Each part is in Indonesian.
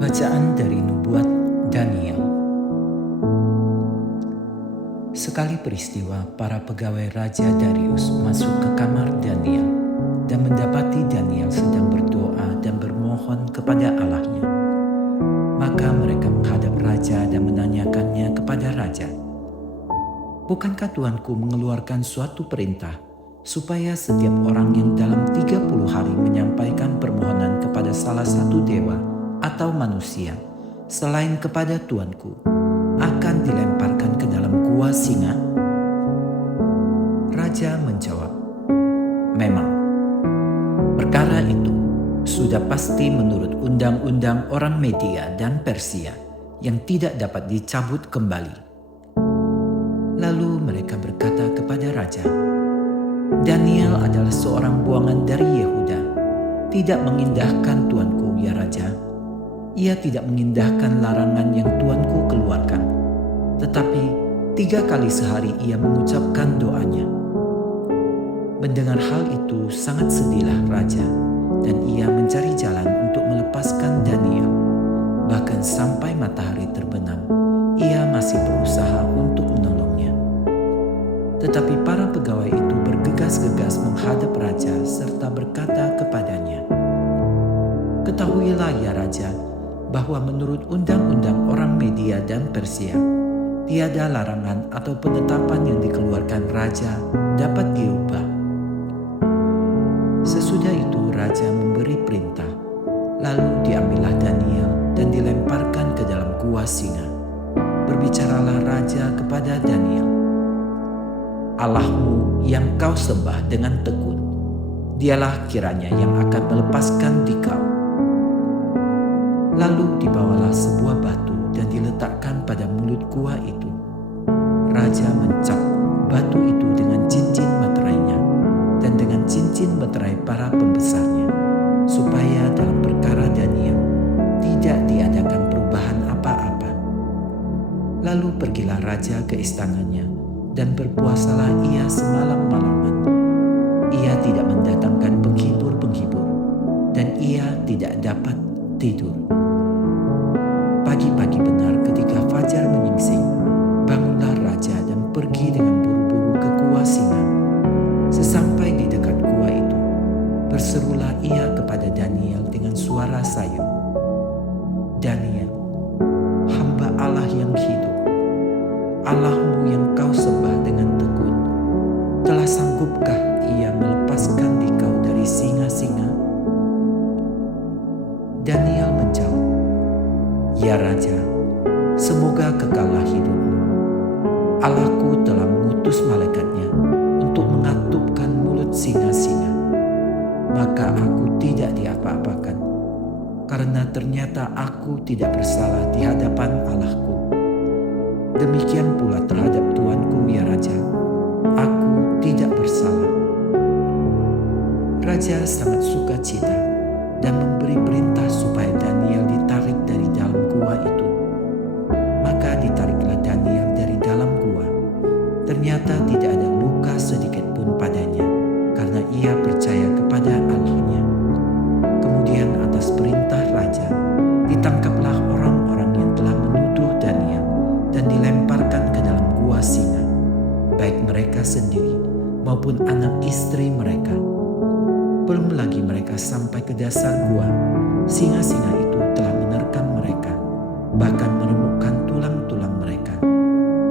Bacaan dari Nubuat Daniel. Sekali peristiwa, para pegawai Raja Darius masuk ke kamar Daniel dan mendapati Daniel sedang berdoa dan bermohon kepada Allahnya. Maka mereka menghadap Raja dan menanyakannya kepada Raja, "Bukankah Tuanku mengeluarkan suatu perintah supaya setiap orang yang dalam 30 hari menyampaikan permohonan kepada salah satu dewa atau manusia selain kepada Tuanku akan dilemparkan ke dalam gua singa?" Raja menjawab, "Memang, perkara itu sudah pasti menurut undang-undang orang Media dan Persia yang tidak dapat dicabut kembali." Lalu mereka berkata kepada Raja, "Daniel adalah seorang buangan dari Yehuda. Tidak mengindahkan Tuanku, ya Raja. Ia tidak mengindahkan larangan yang Tuanku keluarkan. Tetapi 3 kali sehari ia mengucapkan doanya." Mendengar hal itu sangat sedihlah Raja, dan ia mencari jalan untuk melepaskan Daniel. Bahkan sampai matahari terbenam, ia masih berusaha untuk menolongnya. Tetapi para pegawai itu bergegas-gegas menghadap Raja serta berkata kepadanya, "Ketahuilah ya Raja, bahwa menurut undang-undang orang Media dan Persia, tiada larangan atau penetapan yang dikeluarkan Raja dapat diubah." Sesudah itu Raja memberi perintah, lalu diambillah Daniel dan dilemparkan ke dalam gua singa. Berbicaralah Raja kepada Daniel, "Allahmu yang kau sembah dengan tekun, dialah kiranya yang akan melepaskan dikau." Lalu dibawalah sebuah batu dan diletakkan pada mulut gua itu. Raja mencap batu itu dengan cincin meterainya dan dengan cincin meterai para pembesarnya, supaya dalam perkara Daniel tidak diadakan perubahan apa-apa. Lalu pergilah Raja ke istananya, dan berpuasalah ia semalam-malaman. Ia tidak mendatangkan penghibur-penghibur, dan ia tidak dapat tidur. Pagi-pagi benar ketika fajar menyingsing, bangunlah Raja dan pergi dengan buru-buru ke gua singa. Sesampai di dekat gua itu, berserulah ia kepada Daniel dengan suara sayu, "Daniel, hamba Allah yang hidup, Allahmu yang kau sembah dengan tekun, telah sanggupkah ia melepaskan dikau dari singa-singa?" Daniel menjawab, "Ya Raja, semoga kekallah hidupmu. Allahku telah mengutus malaikatnya untuk mengatupkan mulut singa-singa. Maka aku tidak diapa-apakan, karena ternyata aku tidak bersalah di hadapan Allahku. Demikian pula terhadap Tuanku ya Raja, aku tidak bersalah." Raja sangat sukacita dan memberi perintah supaya Daniel ditarik dari dalam gua itu. Maka ditariklah Daniel dari dalam gua. Ternyata tidak ada luka sedikit pun padanya, karena ia percaya kepada Allahnya. Kemudian atas perintah Raja, ditangkaplah orang-orang yang telah menuduh Daniel dan dilemparkan ke dalam gua singa, baik mereka sendiri maupun anak istri mereka. Belum lagi mereka sampai ke dasar gua, singa-singa itu telah menerkam mereka, bahkan meremukkan tulang-tulang mereka.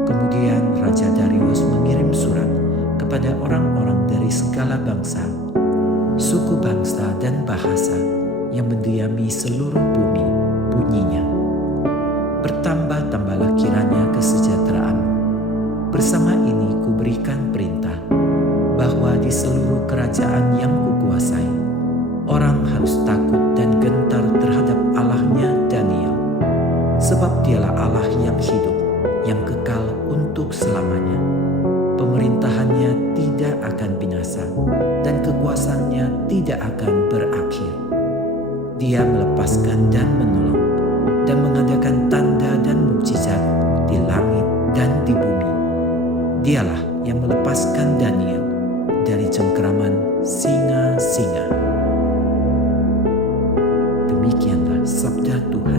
Kemudian Raja Darius mengirim surat kepada orang-orang dari segala bangsa, suku bangsa dan bahasa yang mendiami seluruh bumi. Bunyinya, "Bertambah-tambahlah kiranya kesejahteraan. Bersama ini kuberikan perintah bahwa di seluruh kerajaan yang kukuasai, orang harus takut dan gentar terhadap Allahnya Daniel, sebab dialah Allah yang hidup, yang kekal untuk selamanya. Pemerintahannya tidak akan binasa, dan kekuasaannya tidak akan berakhir. Dia melepaskan dan menolong, dan mengadakan tanda dan mukjizat di langit dan di bumi. Dialah yang melepaskan Daniel dari cengkeraman singa-singa." Demikianlah sabda Tuhan.